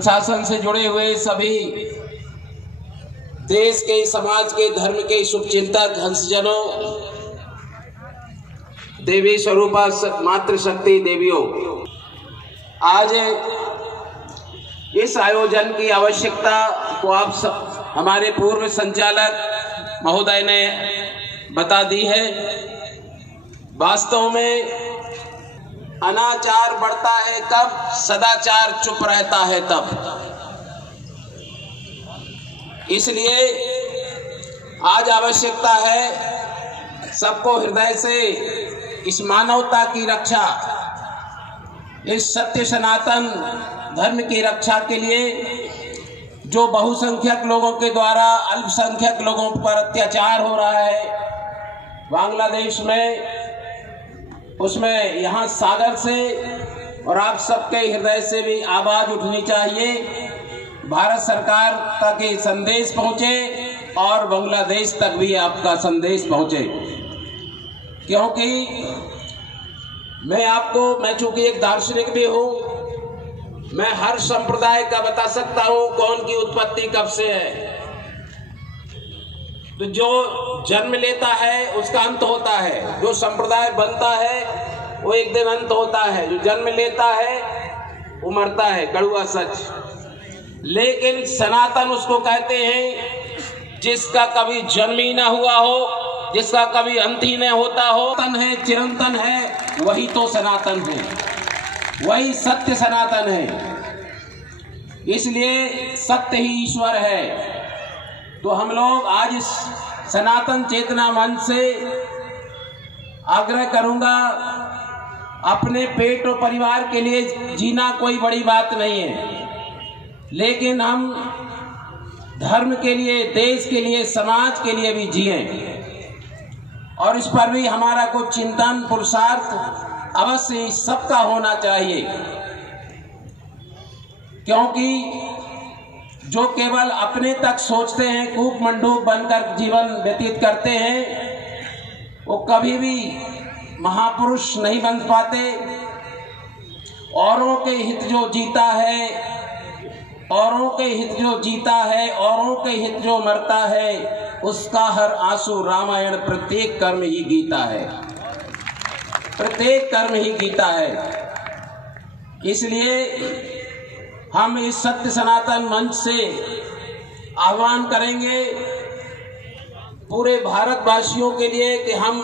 प्रशासन से जुड़े हुए सभी देश के, समाज के, धर्म के शुभचिंतक हंसजनों, देवी स्वरूपा मातृशक्ति देवियों, आज इस आयोजन की आवश्यकता को आप सब हमारे पूर्व संचालक महोदय ने बता दी है। वास्तव में अनाचार बढ़ता है कब, सदाचार चुप रहता है तब। इसलिए आज आवश्यकता है सबको हृदय से इस मानवता की रक्षा, इस सत्य सनातन धर्म की रक्षा के लिए जो बहुसंख्यक लोगों के द्वारा अल्पसंख्यक लोगों पर अत्याचार हो रहा है बांग्लादेश में, उसमें यहाँ सागर से और आप सबके हृदय से भी आवाज उठनी चाहिए। भारत सरकार तक ये संदेश पहुँचे और बांग्लादेश तक भी आपका संदेश पहुँचे, क्योंकि मैं चूंकि एक दार्शनिक भी हूँ, मैं हर संप्रदाय का बता सकता हूँ कौन की उत्पत्ति कब से है। तो जो जन्म लेता है उसका अंत होता है, जो संप्रदाय बनता है वो एक दिन अंत होता है, जो जन्म लेता है वो मरता है, कड़वा सच। लेकिन सनातन उसको कहते हैं जिसका कभी जन्म ही ना हुआ हो, जिसका कभी अंत ही न होता हो, तन है, चिरंतन है, वही तो सनातन है, वही सत्य सनातन है। इसलिए सत्य ही ईश्वर है। तो हम लोग आज इस सनातन चेतना मंच से आग्रह करूंगा, अपने पेट और परिवार के लिए जीना कोई बड़ी बात नहीं है, लेकिन हम धर्म के लिए, देश के लिए, समाज के लिए भी जिएं। और इस पर भी हमारा कुछ चिंतन, पुरुषार्थ अवश्य सबका होना चाहिए, क्योंकि जो केवल अपने तक सोचते हैं, कूप मंडूक बनकर जीवन व्यतीत करते हैं, वो कभी भी महापुरुष नहीं बन पाते। औरों के हित जो जीता है, औरों के हित जो जीता है, औरों के हित जो मरता है, उसका हर आंसू रामायण प्रत्येक कर्म ही गीता है, प्रत्येक कर्म ही गीता है। इसलिए हम इस सत्य सनातन मंच से आह्वान करेंगे पूरे भारतवासियों के लिए कि हम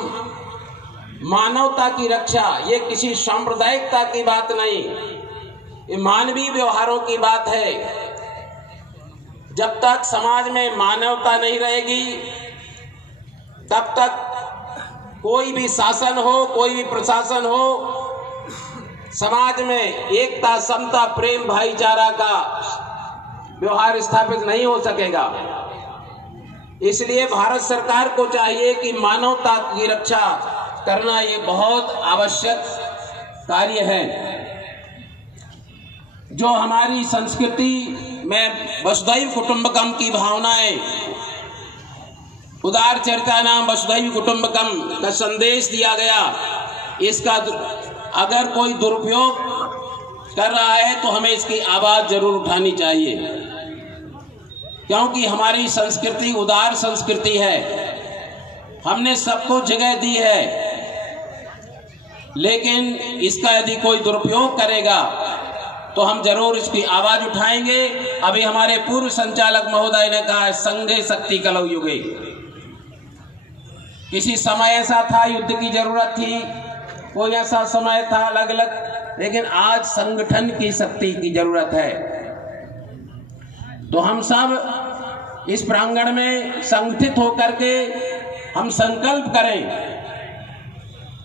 मानवता की रक्षा, ये किसी सांप्रदायिकता की बात नहीं, ये मानवीय व्यवहारों की बात है। जब तक समाज में मानवता नहीं रहेगी तब तक कोई भी शासन हो, कोई भी प्रशासन हो, समाज में एकता, समता, प्रेम, भाईचारा का व्यवहार स्थापित नहीं हो सकेगा। इसलिए भारत सरकार को चाहिए कि मानवता की रक्षा करना ये बहुत आवश्यक कार्य है। जो हमारी संस्कृति में वसुधैव कुटुंबकम की भावनाएं, उदार चरिता नाम वसुधैव कुटुंबकम का संदेश दिया गया, इसका अगर कोई दुरुपयोग कर रहा है तो हमें इसकी आवाज जरूर उठानी चाहिए, क्योंकि हमारी संस्कृति उदार संस्कृति है, हमने सबको जगह दी है। लेकिन इसका यदि कोई दुरुपयोग करेगा तो हम जरूर इसकी आवाज उठाएंगे। अभी हमारे पूर्व संचालक महोदय ने कहा, संघे शक्ति कलौ युगे। किसी समय ऐसा था, युद्ध की जरूरत थी, कोई ऐसा समय था अलग अलग, लेकिन आज संगठन की शक्ति की जरूरत है। तो हम सब इस प्रांगण में संगठित होकर के हम संकल्प करें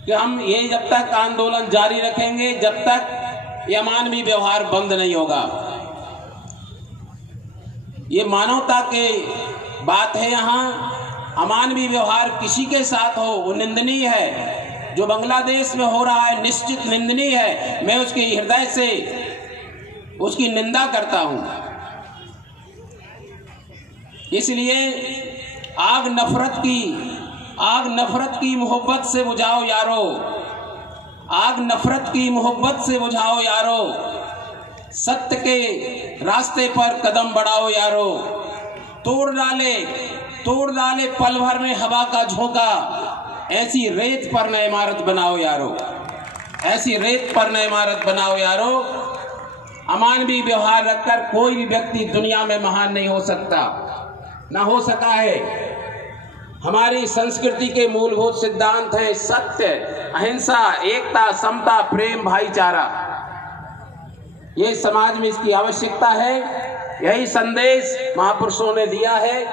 कि हम ये जब तक आंदोलन जारी रखेंगे, जब तक ये अमानवीय व्यवहार बंद नहीं होगा। ये मानवता के बात है, यहाँ अमानवीय व्यवहार किसी के साथ हो वो निंदनीय है। जो बांग्लादेश में हो रहा है निश्चित निंदनीय है, मैं उसके हृदय से उसकी निंदा करता हूं। इसलिए आग नफरत की मोहब्बत से बुझाओ यारो, आग नफरत की मोहब्बत से बुझाओ यारो। सत्य के रास्ते पर कदम बढ़ाओ यारो। तोड़ डाले पल भर में हवा का झोंका, ऐसी रेत पर न इमारत बनाओ यारो। ऐसी रेत पर न इमारत बनाओ यारो। अमानवीय व्यवहार रखकर कोई भी व्यक्ति दुनिया में महान नहीं हो सकता, ना हो सका है। हमारी संस्कृति के मूलभूत सिद्धांत हैं सत्य, अहिंसा, एकता, समता, प्रेम, भाईचारा। ये समाज में इसकी आवश्यकता है। यही संदेश महापुरुषों ने दिया है।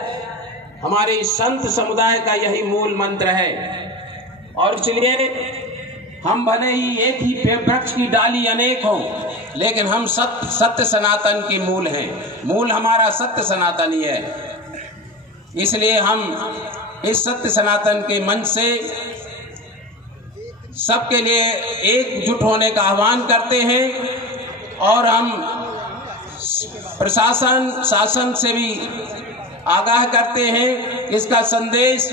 हमारे संत समुदाय का यही मूल मंत्र है। और इसलिए हम भले ही एक ही वृक्ष की डाली अनेक हों, लेकिन हम सत्य सनातन के मूल हैं। मूल हमारा सत्य सनातन ही है। इसलिए हम इस सत्य सनातन के मंच से सबके लिए एकजुट होने का आह्वान करते हैं। और हम शासन से भी आगाह करते हैं, इसका संदेश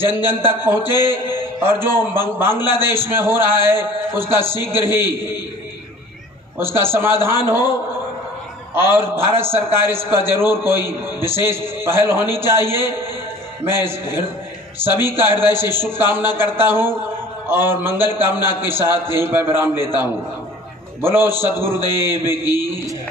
जन जन तक पहुंचे और जो बांग्लादेश में हो रहा है उसका शीघ्र ही उसका समाधान हो। और भारत सरकार इस पर जरूर कोई विशेष पहल होनी चाहिए। मैं सभी का हृदय से शुभकामना करता हूं और मंगल कामना के साथ यहीं पर विराम लेता हूं। बोलो सद्गुरुदेव की।